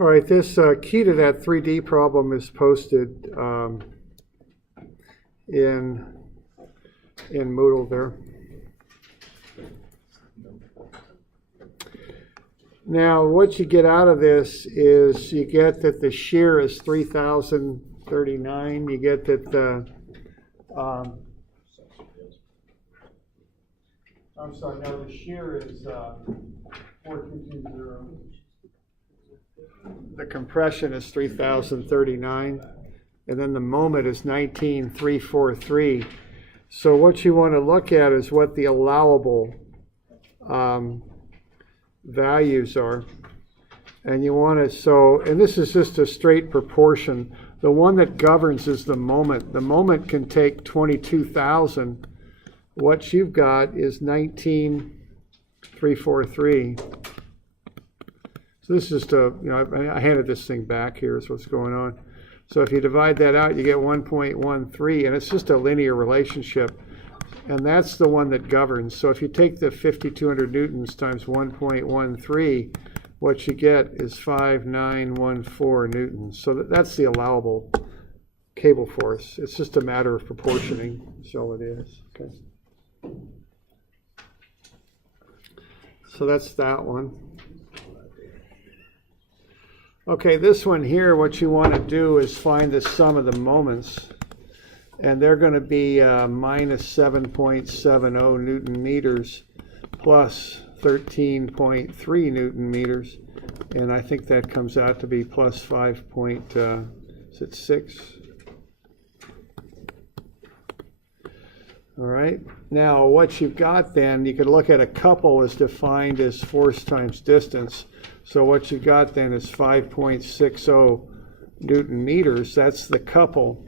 All right, this key to that 3D problem is posted in Moodle there. Now, what you get out of this is you get that the shear is 3,039. You get that the I'm sorry, no, the shear is 4220. The compression is 3,039, and then the moment is 19,343. So what you want to look at is what the allowable values are. And you want to, and this is just a straight proportion. The one that governs is the moment. The moment can take 22,000. What you've got is 19,343. So this is just I handed this thing back here is what's going on. So if you divide that out, you get 1.13, and it's just a linear relationship. And that's the one that governs. So if you take the 5,200 newtons times 1.13, what you get is 5,914 newtons. So that's the allowable cable force. It's just a matter of proportioning. That's all it is. Okay. So that's that one. Okay, this one here, what you want to do is find the sum of the moments. And they're going to be minus 7.70 Newton meters plus 13.3 Newton meters. And I think that comes out to be plus 5.6. All right. Now, what you've got then, you could look at a couple as defined as force times distance. So what you've got then is 5.60 Newton meters. That's the couple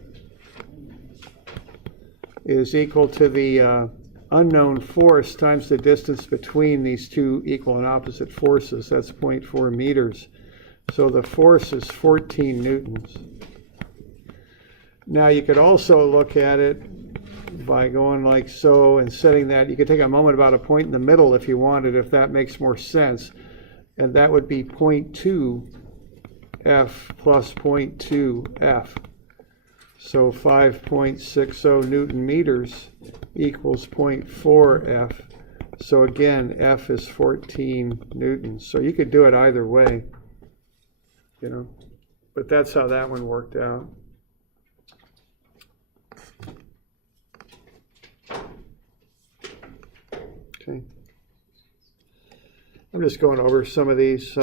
is equal to the unknown force times the distance between these two equal and opposite forces. That's 0.4 meters. So the force is 14 newtons. Now you could also look at it by going like so and setting that. You could take a moment about a point in the middle if you wanted, if that makes more sense. And that would be 0.2 F plus 0.2 F. So 5.60 Newton meters equals 0.4 F. So again, F is 14 newtons. So you could do it either way, but that's how that one worked out. Okay. I'm just going over some of these.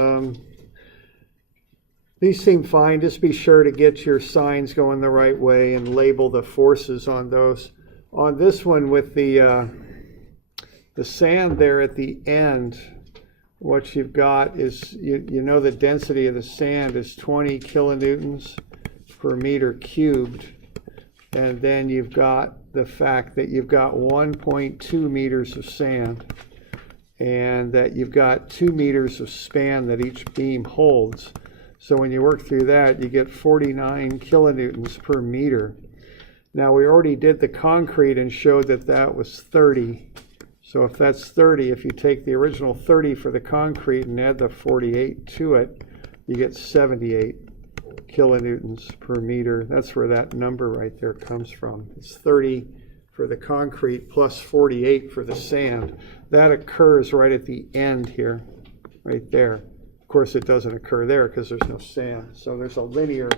These seem fine. Just be sure to get your signs going the right way and label the forces on those. On this one with the sand there at the end, what you've got is, you know the density of the sand is 20 kilonewtons per meter cubed. And then you've got the fact that you've got 1.2 meters of sand and that you've got 2 meters of span that each beam holds. So when you work through that, you get 49 kilonewtons per meter. Now we already did the concrete and showed that that was 30. So if that's 30, if you take the original 30 for the concrete and add the 48 to it, you get 78 kilonewtons per meter. That's where that number right there comes from. It's 30 for the concrete plus 48 for the sand. That occurs right at the end here, right there. Of course, it doesn't occur there because there's no sand. So there's a linear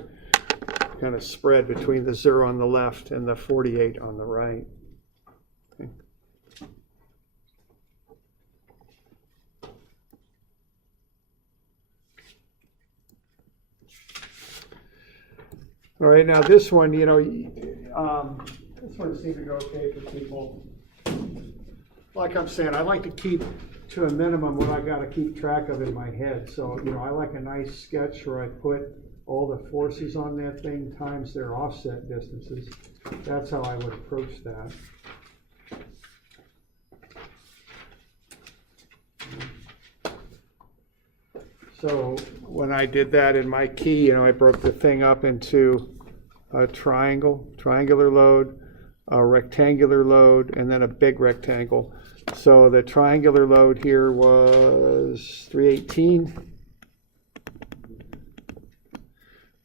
kind of spread between the 0 on the left and the 48 on the right. Okay. All right, now this one, this one seemed to go okay for people. Like I'm saying, I like to keep to a minimum what I got to keep track of in my head. So, I like a nice sketch where I put all the forces on that thing times their offset distances. That's how I would approach that. So when I did that in my key, I broke the thing up into a triangular load, a rectangular load, and then a big rectangle. So the triangular load here was 318.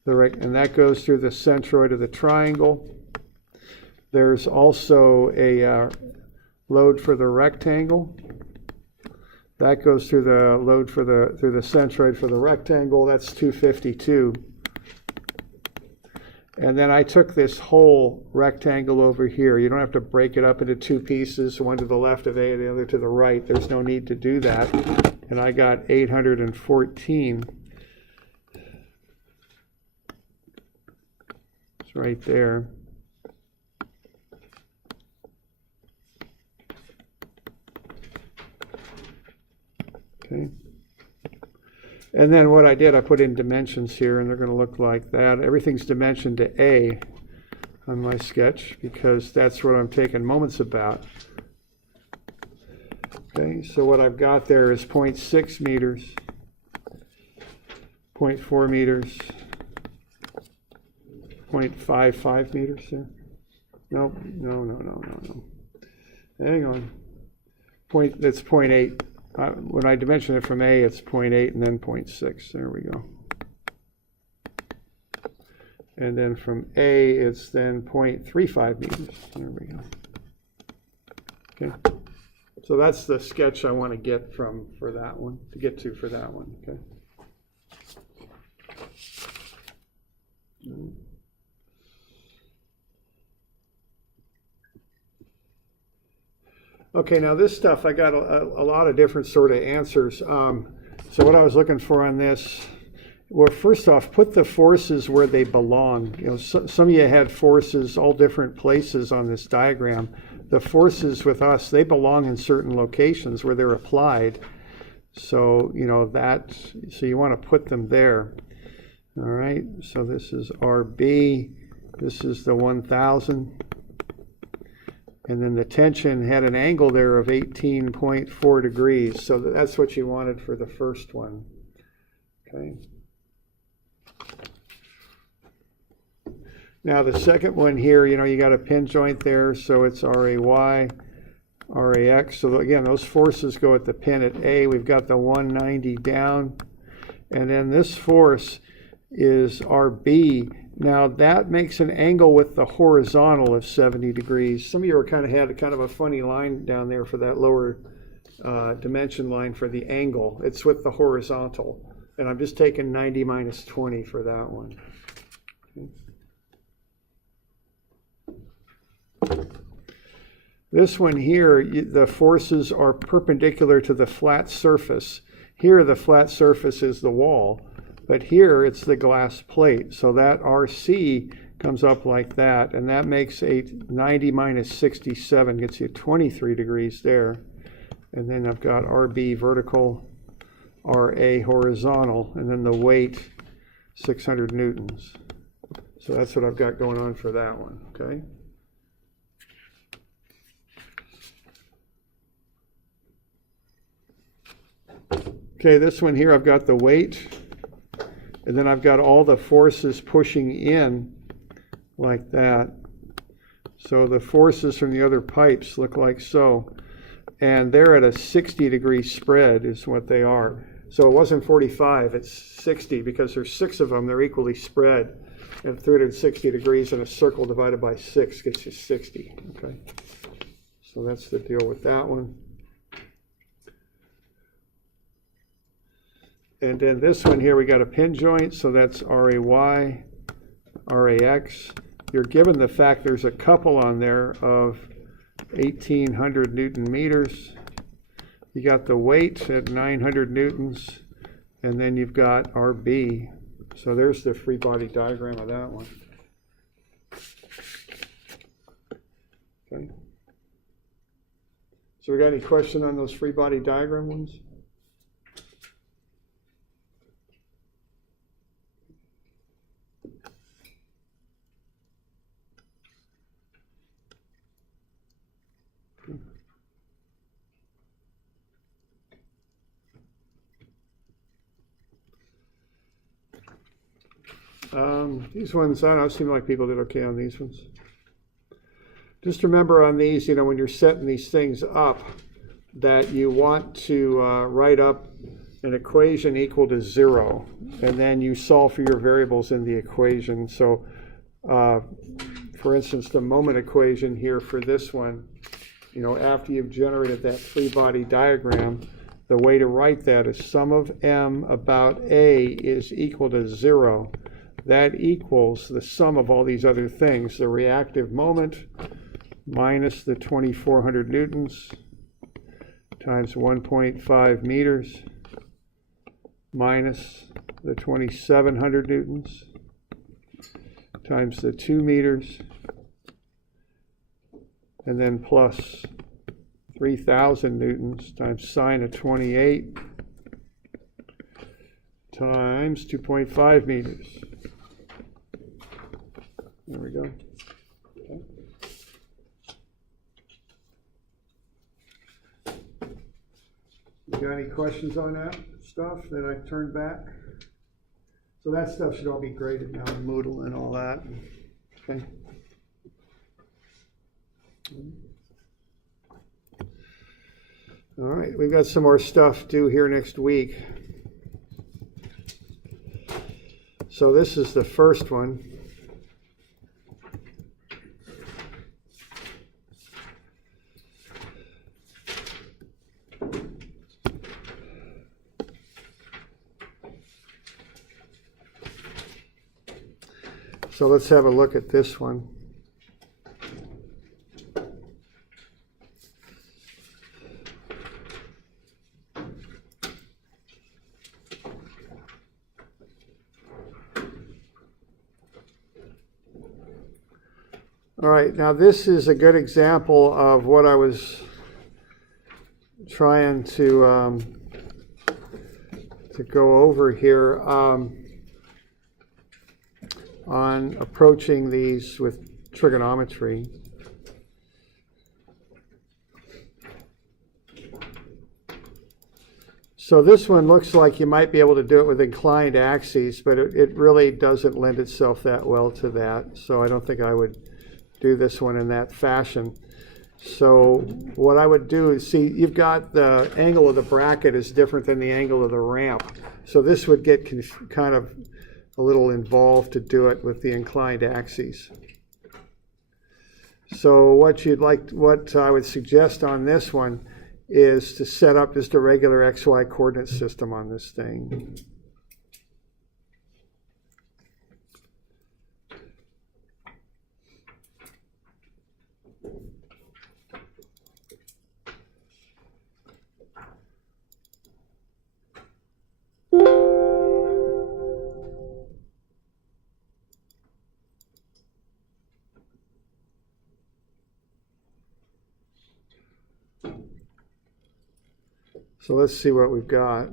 and that goes through the centroid of the triangle. There's also a load for the rectangle. That goes through the load for through the centroid for the rectangle. That's 252. And then I took this whole rectangle over here. You don't have to break it up into two pieces, one to the left of A and the other to the right. There's no need to do that. And I got 814. It's right there. Okay. And then what I did, I put in dimensions here, and they're going to look like that. Everything's dimensioned to A on my sketch because that's what I'm taking moments about. Okay, so what I've got there is 0.6 meters, 0.4 meters, 0.55 meters there. No. Hang on. That's 0.8. When I dimension it from A, it's 0.8 and then 0.6. There we go. And then from A, it's then 0.35 meters. There we go. Okay. So that's the sketch I want to get for that one, for that one. Okay. Okay, now this stuff, I got a lot of different sort of answers. So what I was looking for on this, well, first off, put the forces where they belong. You know, some of you had forces all different places on this diagram. The forces with us, they belong in certain locations where they're applied. So, you know, so you want to put them there. All right, so this is RB, this is the 1000. And then the tension had an angle there of 18.4 degrees. So that's what you wanted for the first one. Okay. Now the second one here, you know, you got a pin joint there, so it's RAY, RAX. So again, those forces go at the pin at A. We've got the 190 down. And then this force is RB. Now that makes an angle with the horizontal of 70 degrees. Some of you had kind of a funny line down there for that lower dimension line for the angle. It's with the horizontal. And I'm just taking 90 minus 20 for that one. Okay. This one here, the forces are perpendicular to the flat surface. Here the flat surface is the wall. But here it's the glass plate, so that RC comes up like that, and that makes 90 minus 67, gets you 23 degrees there. And then I've got RB vertical, RA horizontal, and then the weight, 600 newtons. So that's what I've got going on for that one, okay? Okay, this one here, I've got the weight. And then I've got all the forces pushing in like that. So the forces from the other pipes look like so. And they're at a 60-degree spread is what they are. So it wasn't 45, it's 60 because there's 6 of them. They're equally spread. And 360 degrees in a circle divided by 6 gets you 60. Okay. So that's the deal with that one. And then this one here, we got a pin joint, so that's RAY, RAX. You're given the fact there's a couple on there of 1,800 Newton meters. You got the weight at 900 newtons, and then you've got RB. So there's the free body diagram of that one. Okay. So we got any question on those free body diagram ones? These ones, I don't know, it seemed like people did okay on these ones. Just remember on these, you know, when you're setting these things up, that you want to write up an equation equal to 0, and then you solve for your variables in the equation. So, for instance, the moment equation here for this one, after you've generated that three-body diagram, the way to write that is sum of m about a is equal to 0. That equals the sum of all these other things, the reactive moment minus the 2,400 newtons times 1.5 meters minus the 2,700 newtons times the 2 meters, and then plus 3,000 newtons times sine of 28 times 2.5 meters. There we go. Okay. You got any questions on that stuff that I turned back? So that stuff should all be graded now in Moodle and all that. Okay. All right, we've got some more stuff due here next week. So this is the first one. So let's have a look at this one. All right, now this is a good example of what I was trying to go over here on approaching these with trigonometry. So this one looks like you might be able to do it with inclined axes, but it really doesn't lend itself that well to that. So I don't think I would do this one in that fashion. So what I would do is, see, you've got the angle of the bracket is different than the angle of the ramp. So this would get kind of a little involved to do it with the inclined axes. So what I would suggest on this one is to set up just a regular XY coordinate system on this thing. So let's see what we've got.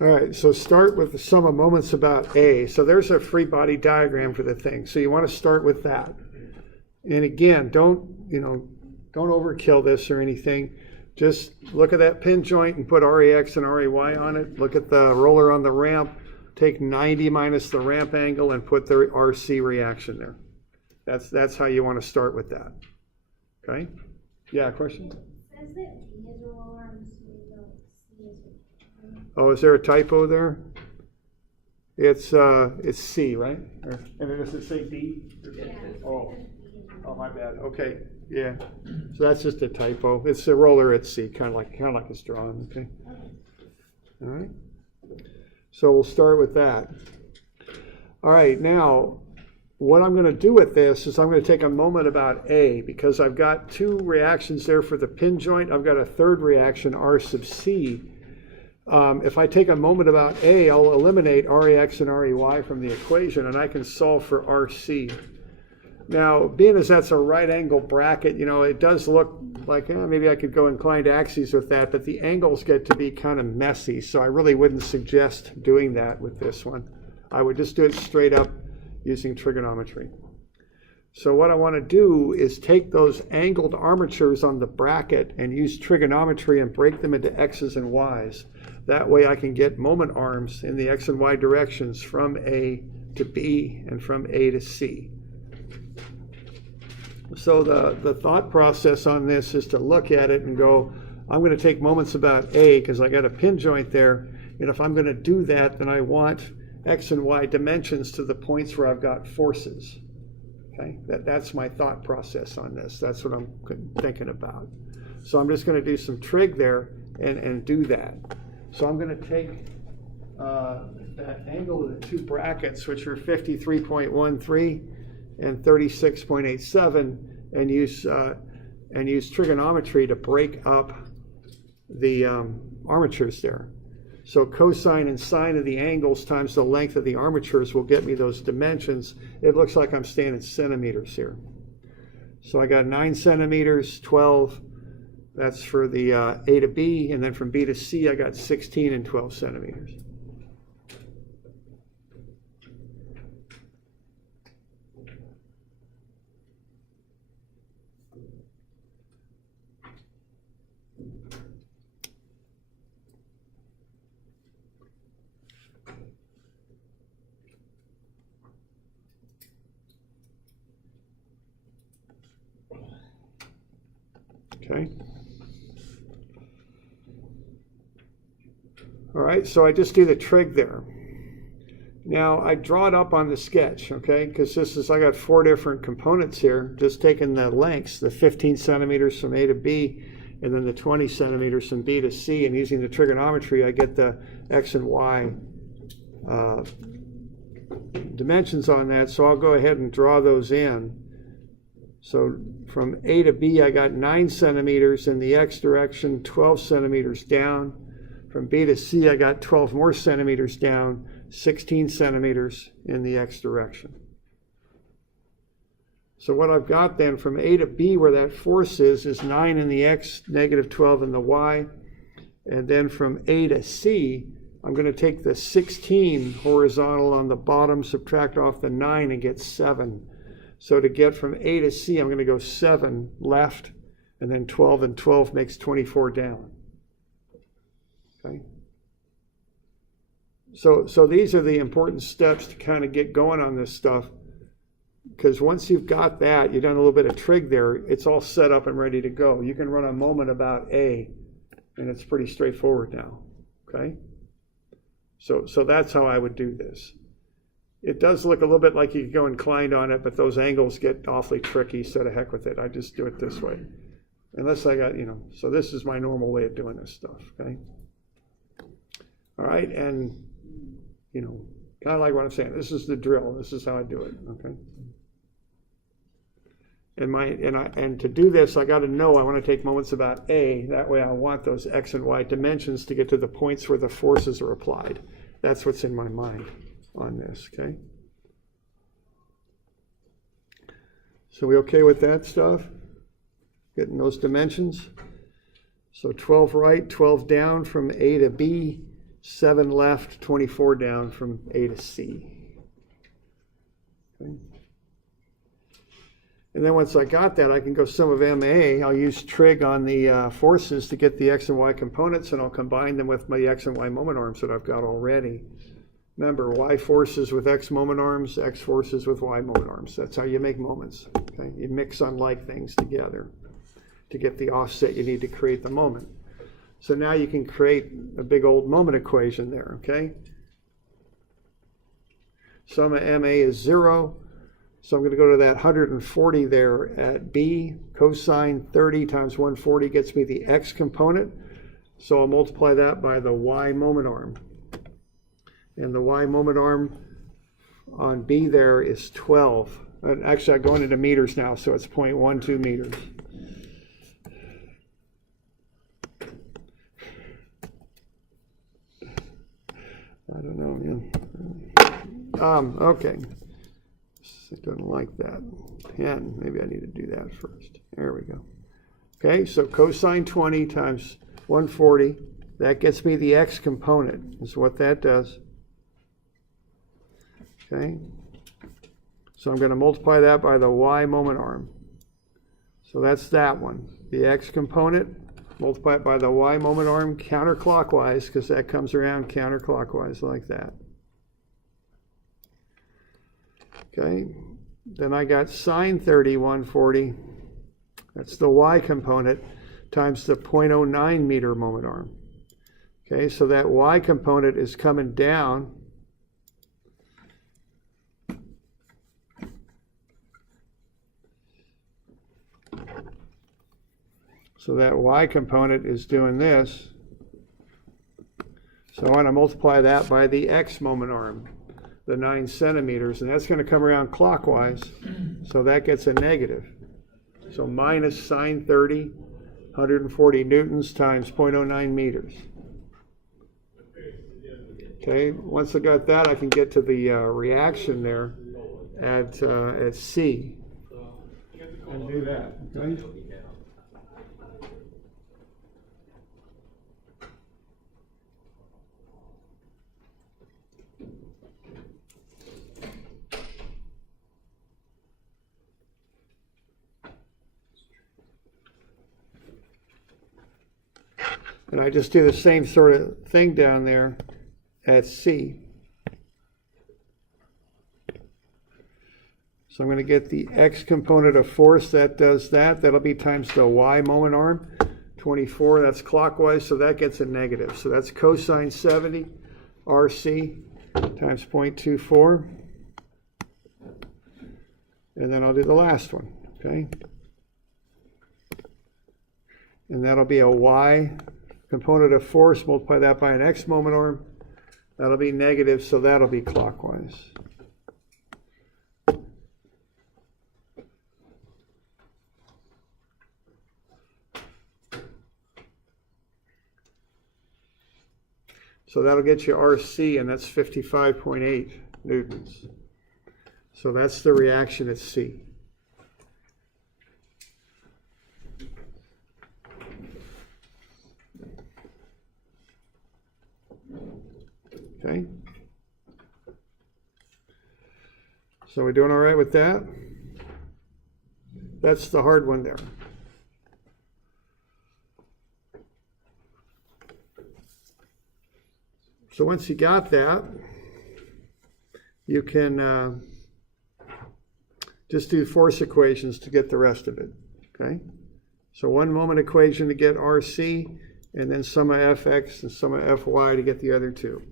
All right, so start with the sum of moments about A. So there's a free body diagram for the thing. So you want to start with that. And again, don't overkill this or anything. Just look at that pin joint and put REX and REY on it. Look at the roller on the ramp. Take 90 minus the ramp angle and put the RC reaction there. That's how you want to start with that. Okay? Yeah, question? Says that D is a roller on the smooth, C is a... Oh, is there a typo there? It's C, right? And does it say D? Yeah. Oh, my bad. Okay. Yeah, so that's just a typo. It's a roller at C, kind of like it's drawn. Okay. All right. So we'll start with that. All right. Now, what I'm going to do with this is I'm going to take a moment about A, because I've got two reactions there for the pin joint. I've got a third reaction, R sub C. If I take a moment about A, I'll eliminate REX and REY from the equation, and I can solve for RC. Now, being as that's a right angle bracket, it does look like maybe I could go inclined axes with that, but the angles get to be kind of messy, so I really wouldn't suggest doing that with this one. I would just do it straight up using trigonometry. So what I want to do is take those angled armatures on the bracket and use trigonometry and break them into x's and y's. That way I can get moment arms in the x and y directions from A to B and from A to C. So the thought process on this is to look at it and go, I'm going to take moments about A because I got a pin joint there. And if I'm going to do that, then I want x and y dimensions to the points where I've got forces. Okay, that's my thought process on this. That's what I'm thinking about. So I'm just going to do some trig there and do that. So I'm going to take that angle of the two brackets, which are 53.13 and 36.87, and use trigonometry to break up the armatures there. So cosine and sine of the angles times the length of the armatures will get me those dimensions. It looks like I'm staying in centimeters here. So I got 9 centimeters, 12. That's for the A to B. And then from B to C, I got 16 and 12 centimeters. Okay. All right, so I just do the trig there. Now I draw it up on the sketch, okay, because I got 4 different components here, just taking the lengths, the 15 centimeters from A to B, and then the 20 centimeters from B to C, and using the trigonometry, I get the x and y dimensions on that, so I'll go ahead and draw those in. So from A to B, I got 9 centimeters in the x direction, 12 centimeters down. From B to C, I got 12 more centimeters down, 16 centimeters in the x direction. So what I've got then from A to B, where that force is 9 in the x, negative 12 in the y. And then from A to C, I'm going to take the 16 horizontal on the bottom, subtract off the 9, and get 7. So to get from A to C, I'm going to go 7 left, and then 12 and 12 makes 24 down. Okay. So these are the important steps to kind of get going on this stuff, because once you've got that, you've done a little bit of trig there, it's all set up and ready to go. You can run a moment about A, and it's pretty straightforward now. Okay. So that's how I would do this. It does look a little bit like you could go inclined on it, but those angles get awfully tricky, so to heck with it. I just do it this way. Unless I got, so this is my normal way of doing this stuff, okay? All right, and, kind of like what I'm saying. This is the drill. This is how I do it, okay? And to do this, I got to know I want to take moments about A. That way I want those x and y dimensions to get to the points where the forces are applied. That's what's in my mind on this, okay? So we okay with that stuff? Getting those dimensions? So 12 right, 12 down from A to B, 7 left, 24 down from A to C. Okay. And then once I got that, I can go sum of MA. I'll use trig on the forces to get the x and y components, and I'll combine them with my x and y moment arms that I've got already. Remember, y forces with x moment arms, x forces with y moment arms. That's how you make moments. Okay? You mix unlike things together to get the offset you need to create the moment. So now you can create a big old moment equation there, okay? Sum of MA is 0. So I'm going to go to that 140 there at B. Cosine 30 times 140 gets me the x component. So I'll multiply that by the y moment arm. And the y moment arm on B there is 12. And actually, I'm going into meters now, so it's 0.12 meters. I don't know, man. Okay. It doesn't like that. 10. Maybe I need to do that first. There we go. Okay, so cosine 20 times 140. That gets me the x component, is what that does. Okay. So I'm going to multiply that by the y moment arm. So that's that one. The x component, multiply it by the y moment arm counterclockwise, because that comes around counterclockwise like that. Okay, then I got sine 30, 140. That's the y component times the 0.09 meter moment arm. Okay, so that y component is coming down. So that y component is doing this. So I want to multiply that by the x moment arm, the 9 centimeters, and that's going to come around clockwise. So that gets a negative. So minus sine 30, 140 newtons times 0.09 meters. Okay, once I got that, I can get to the reaction there at C and do that. Okay. And I just do the same sort of thing down there at C. So I'm going to get the x component of force. That does that. That'll be times the y moment arm. 24, that's clockwise, so that gets a negative. So that's cosine 70 RC times 0.24. And then I'll do the last one, okay? And that'll be a y component of force, multiply that by an x moment arm. That'll be negative, so that'll be clockwise. So that'll get you RC, and that's 55.8 newtons. So that's the reaction at C. Okay. So we're doing all right with that? That's the hard one there. So once you got that, you can just do force equations to get the rest of it, okay? So one moment equation to get RC, and then sum of Fx and sum of Fy to get the other two.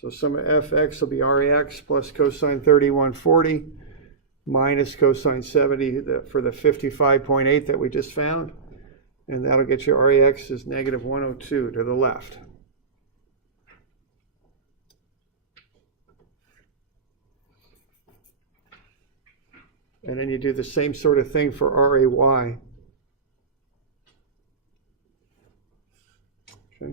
So sum of Fx will be Rex plus cosine 30, 140, minus cosine 70 for the 55.8 that we just found. And that'll get you Rex is negative 102 to the left. And then you do the same sort of thing for Ray. Okay.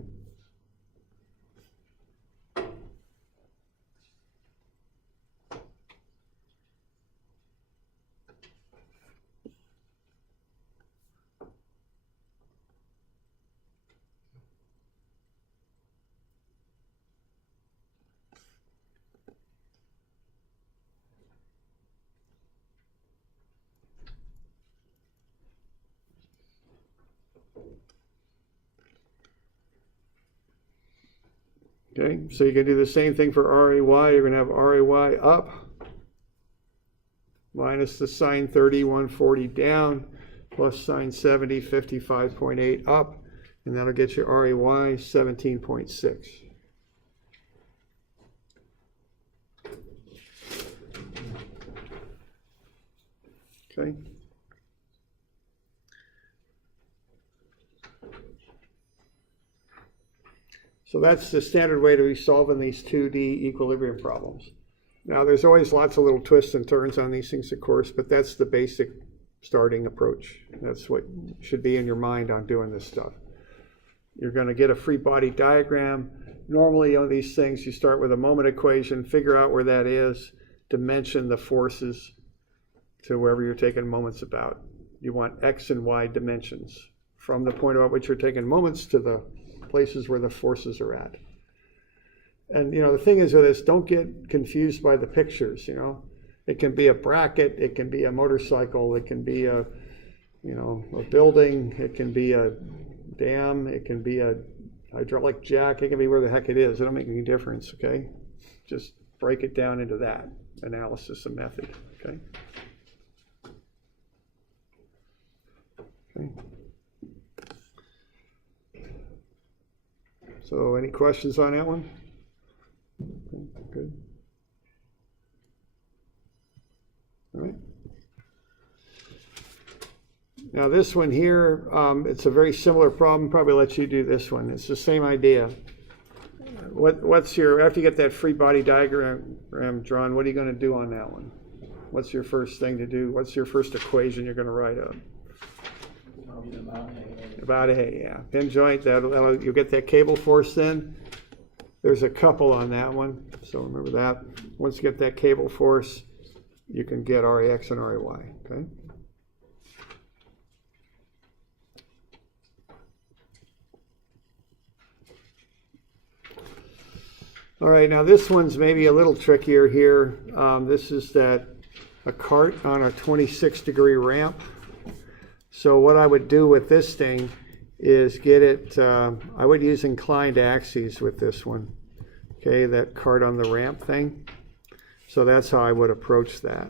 Okay, so you can do the same thing for Ray. You're going to have Ray up minus the sine 30, 140 down, plus sine 70, 55.8 up, and that'll get you Ray 17.6. Okay. So that's the standard way to be solving these 2D equilibrium problems. Now, there's always lots of little twists and turns on these things, of course, but that's the basic starting approach. That's what should be in your mind on doing this stuff. You're going to get a free body diagram. Normally on these things, you start with a moment equation, figure out where that is, dimension the forces to wherever you're taking moments about. You want X and Y dimensions from the point about which you're taking moments to the places where the forces are at. And, the thing is with this, don't get confused by the pictures, It can be a bracket, it can be a motorcycle, it can be a, you know, a building, it can be a dam, it can be a hydraulic jack, it can be where the heck it is. It don't make any difference, okay? Just break it down into that analysis and method, okay? Okay. So any questions on that one? Okay, good. All right. Now this one here, it's a very similar problem. Probably let you do this one. It's the same idea. What's your, after you get that free body diagram drawn, what are you going to do on that one? What's your first thing to do? What's your first equation you're going to write up? About A, yeah. Pin joint, you'll get that cable force then. There's a couple on that one, so remember that. Once you get that cable force, you can get RAX and RAY, okay? All right, now this one's maybe a little trickier here. This is a cart on a 26-degree ramp. So what I would do with this thing is get it, I would use inclined axes with this one. Okay, that cart on the ramp thing. So that's how I would approach that.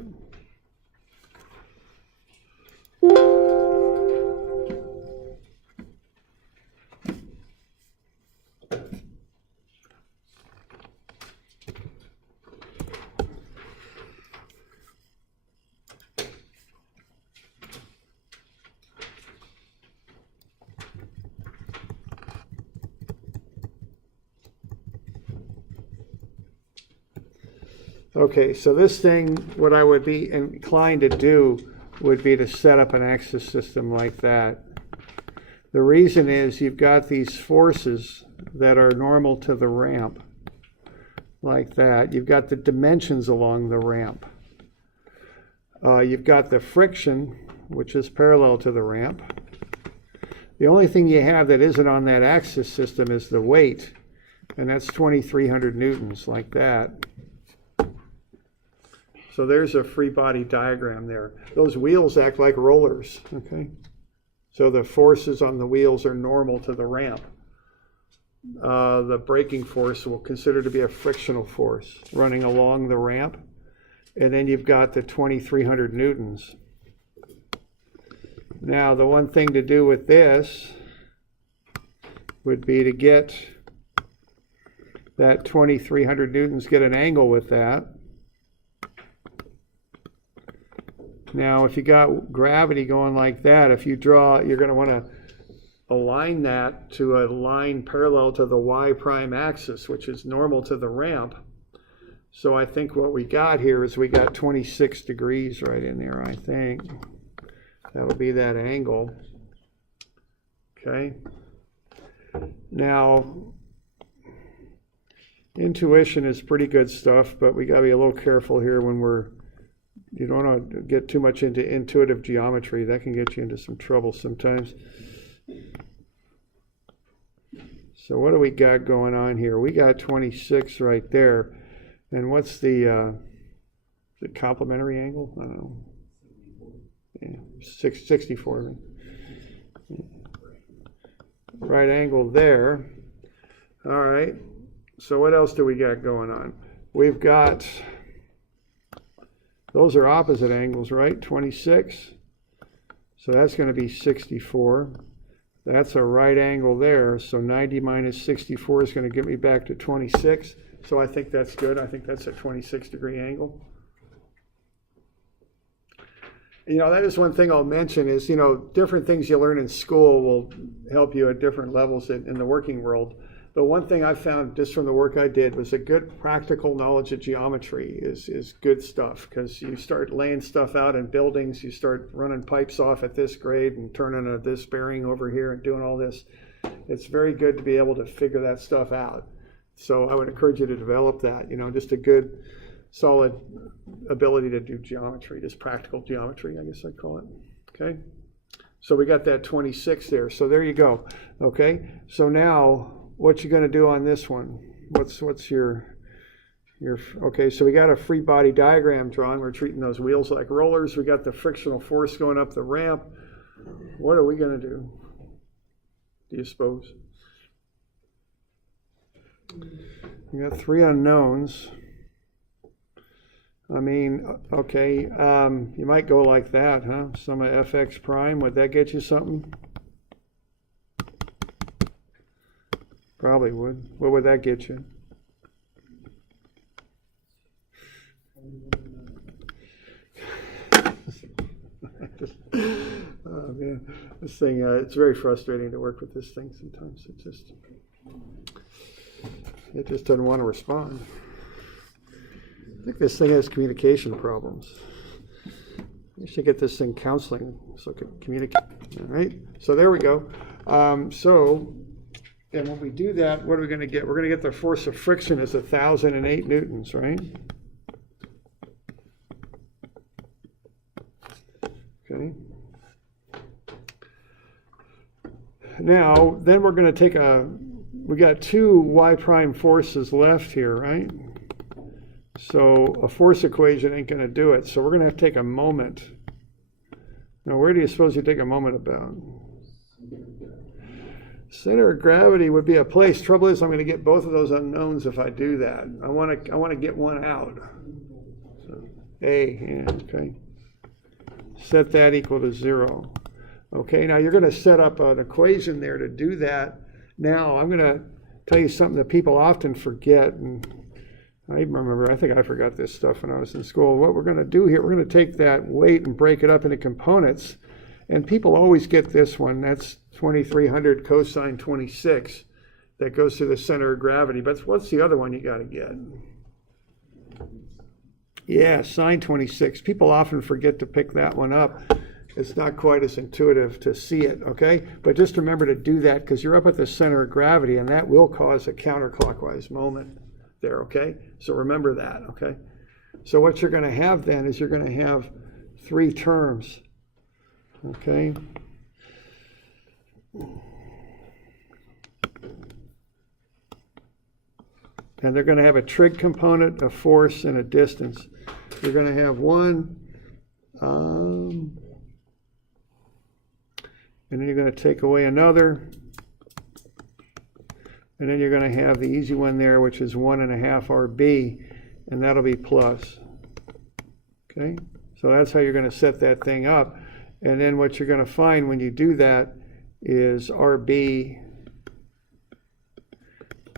Okay, so this thing, what I would be inclined to do would be to set up an axis system like that. The reason is you've got these forces that are normal to the ramp, like that. You've got the dimensions along the ramp. You've got the friction, which is parallel to the ramp. The only thing you have that isn't on that axis system is the weight, and that's 2,300 newtons, like that. So there's a free body diagram there. Those wheels act like rollers, okay? So the forces on the wheels are normal to the ramp. The braking force we'll consider to be a frictional force running along the ramp. And then you've got the 2,300 newtons. Now the one thing to do with this would be to get that 2,300 newtons, get an angle with that. Now, if you got gravity going like that, if you draw, you're going to want to align that to a line parallel to the y prime axis, which is normal to the ramp. So I think what we got here is we got 26 degrees right in there, I think. That'll be that angle. Okay. Now, intuition is pretty good stuff, but we got to be a little careful here when you don't want to get too much into intuitive geometry. That can get you into some trouble sometimes. So what do we got going on here? We got 26 right there. And what's the complementary angle? I don't know. Yeah, 64. Right angle there. All right. So what else do we got going on? We've got, those are opposite angles, right? 26. So that's going to be 64. That's a right angle there. So 90 minus 64 is going to get me back to 26. So I think that's good. I think that's a 26-degree angle. You know, that is one thing I'll mention is, you know, different things you learn in school will help you at different levels in the working world. But one thing I found just from the work I did was a good practical knowledge of geometry is good stuff, because you start laying stuff out in buildings, you start running pipes off at this grade and turning this bearing over here and doing all this. It's very good to be able to figure that stuff out. So I would encourage you to develop that, you know, just a good, solid ability to do geometry, just practical geometry, I guess I'd call it. Okay. So we got that 26 there. So there you go. Okay. So now, what you going to do on this one? What's your Okay, so we got a free body diagram drawn. We're treating those wheels like rollers. We got the frictional force going up the ramp. What are we going to do you suppose? We got three unknowns. I mean, okay, you might go like that, huh? Sum of fx prime, would that get you something? Probably would. What would that get you? Oh man, this thing, it's very frustrating to work with this thing sometimes. It just doesn't want to respond. I think this thing has communication problems. You should get this thing counseling so it can communicate. All right, so there we go. And when we do that, what are we going to get? We're going to get the force of friction as 1,008 newtons, right? Okay. Now, then we're going to take we got two y prime forces left here, right? So a force equation ain't going to do it. So we're going to have to take a moment. Now, where do you suppose you take a moment about? Center of gravity would be a place. Trouble is, I'm going to get both of those unknowns if I do that. I want to get one out. So, A, yeah, okay. Set that equal to 0. Okay, now you're going to set up an equation there to do that. Now, I'm going to tell you something that people often forget, and I remember, I think I forgot this stuff when I was in school. What we're going to do here, we're going to take that weight and break it up into components, and people always get this one. That's 2300 cosine 26. That goes to the center of gravity. But what's the other one you got to get? Yeah, sine 26. People often forget to pick that one up. It's not quite as intuitive to see it, okay? But just remember to do that because you're up at the center of gravity, and that will cause a counterclockwise moment there, okay? So remember that, okay? So what you're going to have then is you're going to have three terms, okay? And they're going to have a trig component, a force, and a distance. You're going to have one, and then you're going to take away another, and then you're going to have the easy one there, which is 1.5 RB, and that'll be plus. Okay, so that's how you're going to set that thing up. And then what you're going to find when you do that is RB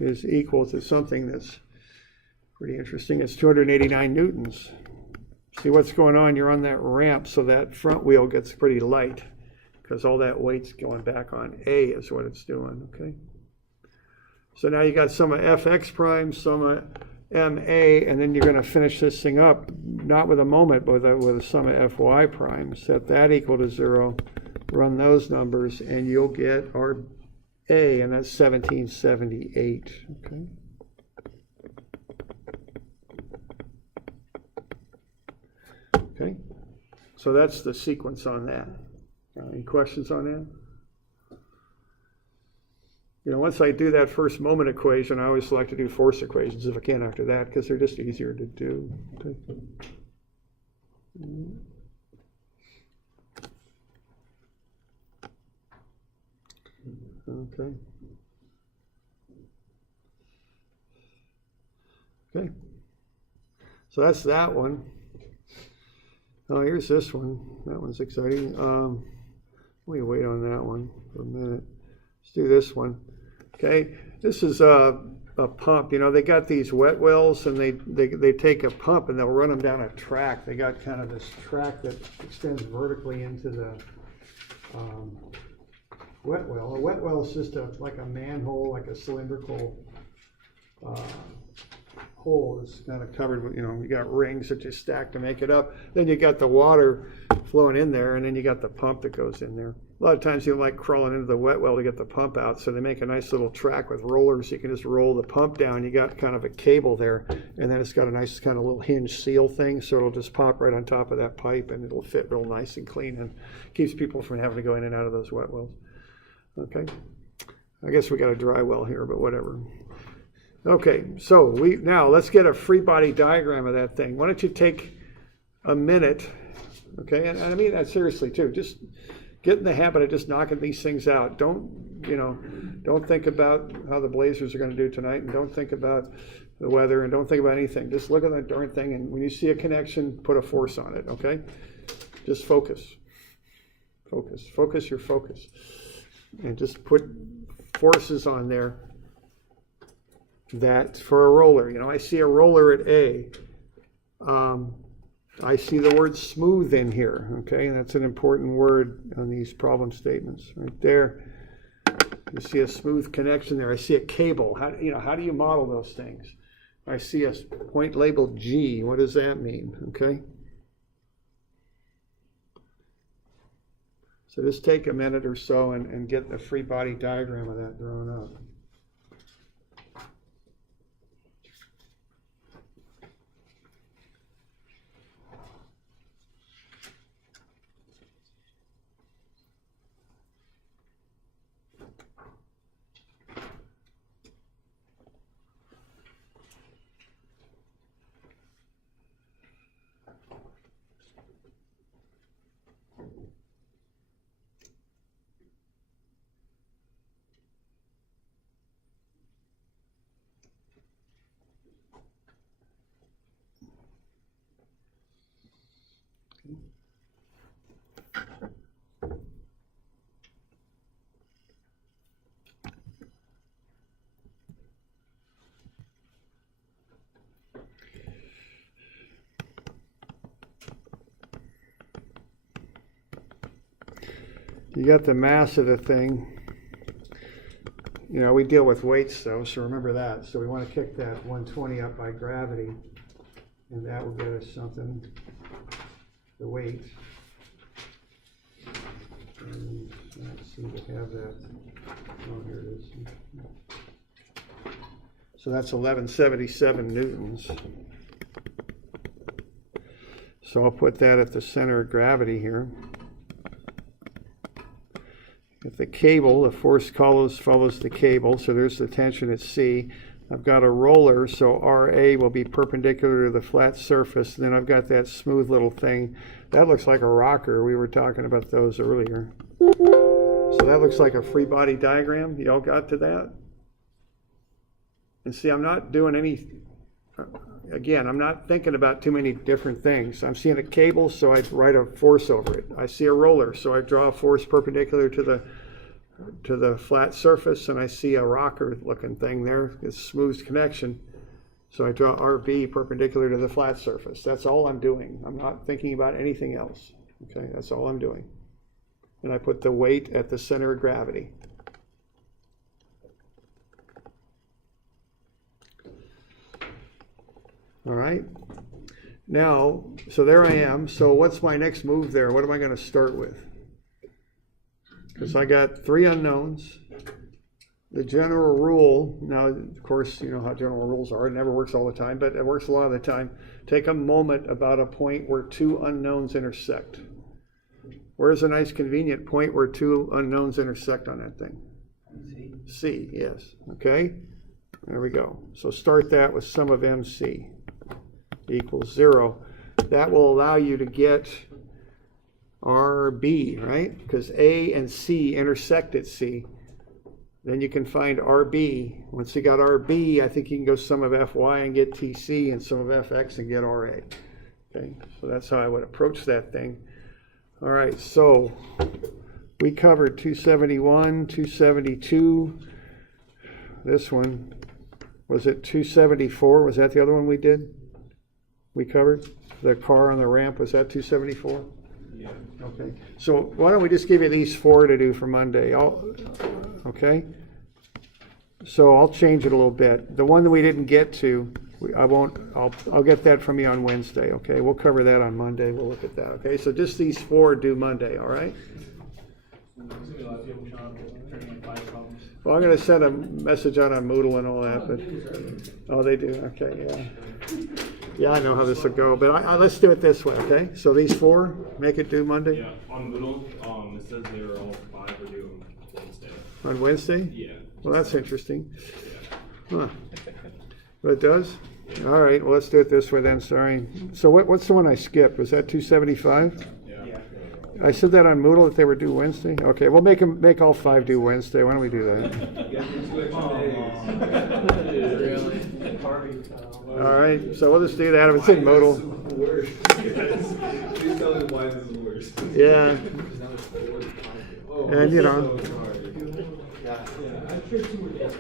is equal to something that's pretty interesting. It's 289 newtons. See what's going on? You're on that ramp, so that front wheel gets pretty light because all that weight's going back on A is what it's doing, okay? So now you got sum of fx prime, sum of ma, and then you're going to finish this thing up, not with a moment, but with a sum of fy prime. Set that equal to 0, run those numbers, and you'll get our A, and that's 1778, okay? Okay, so that's the sequence on that. Any questions on that? You know, once I do that first moment equation, I always like to do force equations if I can after that, because they're just easier to do. Okay. Okay. Okay. So that's that one. Oh, here's this one. That one's exciting. Let me wait on that one for a minute. Let's do this one. Okay, this is a pump. You know, they got these wet wells, and they take a pump and they'll run them down a track. They got kind of this track that extends vertically into the wet well. A wet well is just like a manhole, like a cylindrical hole is kind of covered with, you know, you got rings that you stack to make it up. Then you got the water flowing in there, and then you got the pump that goes in there. A lot of times you like crawling into the wet well to get the pump out, so they make a nice little track with rollers. You can just roll the pump down. You got kind of a cable there, and then it's got a nice kind of little hinge seal thing, so it'll just pop right on top of that pipe, and it'll fit real nice and clean, and keeps people from having to go in and out of those wet wells. Okay, I guess we got a dry well here, but whatever. Okay, so now let's get a free body diagram of that thing. Why don't you take a minute, okay? And I mean that seriously too. Just get in the habit of just knocking these things out. Don't think about how the Blazers are going to do tonight, and don't think about the weather, and don't think about anything. Just look at that darn thing, and when you see a connection, put a force on it, okay? Just focus. Focus your focus. And just put forces on there. That for a roller, I see a roller at A. I see the word smooth in here, okay? And that's an important word on these problem statements right there. You see a smooth connection there. I see a cable. How do you model those things? I see a point labeled G. What does that mean, okay? So just take a minute or so and get the free body diagram of that drawn up. You got the mass of the thing. We deal with weights though, so remember that. So we want to kick that 120 up by gravity, and that will get us something, the weight. And I don't seem to have that. Oh, here it is. So that's 1177 newtons. So I'll put that at the center of gravity here. If the cable, the force follows the cable, so there's the tension at C. I've got a roller, so RA will be perpendicular to the flat surface. And then I've got that smooth little thing. That looks like a rocker. We were talking about those earlier. So that looks like a free body diagram. You all got to that? And see, I'm not doing any, again, I'm not thinking about too many different things. I'm seeing a cable, so I write a force over it. I see a roller, so I draw a force perpendicular to the flat surface, and I see a rocker looking thing there. It's smooth connection. So I draw RB perpendicular to the flat surface. That's all I'm doing. I'm not thinking about anything else. Okay, that's all I'm doing. And I put the weight at the center of gravity. All right. Now, so there I am. So what's my next move there? What am I going to start with? Because I got three unknowns. The general rule, now, of course, you know how general rules are. It never works all the time, but it works a lot of the time. Take a moment about a point where two unknowns intersect. Where's a nice convenient point where two unknowns intersect on that thing? C, yes. Okay, there we go. So start that with sum of MC equals 0. That will allow you to get RB, right? Because A and C intersect at C. Then you can find RB. Once you got RB, I think you can go sum of Fy and get TC, and sum of Fx and get RA. Okay, so that's how I would approach that thing. All right, so we covered 271, 272. This one, was it 274? Was that the other one we did? We covered? The car on the ramp, was that 274? Yeah. Okay, so why don't we just give you these four to do for Monday? Okay? So I'll change it a little bit. The one that we didn't get to, I'll get that from you on Wednesday, okay? We'll cover that on Monday. We'll look at that, okay? So just these four due Monday, all right? Well, I'm going to send a message out on Moodle and all that, but, oh, they do, okay, yeah. Yeah, I know how this will go, but let's do it this way, okay? So these four, make it due Monday? Yeah, on Moodle, it says they were all 5 are due on Wednesday. On Wednesday? Yeah. Well, that's interesting. Yeah. Huh. It does? All right, well, let's do it this way then, sorry. So what's the one I skipped? Was that 275? Yeah. I said that on Moodle that they were due Wednesday? Okay, we'll make all 5 due Wednesday. Why don't we do that? Really? All right, so we'll just do that if it's in Moodle. Worse. Please tell me why this is worse. Yeah, Oh, and you know. so sorry. Yeah.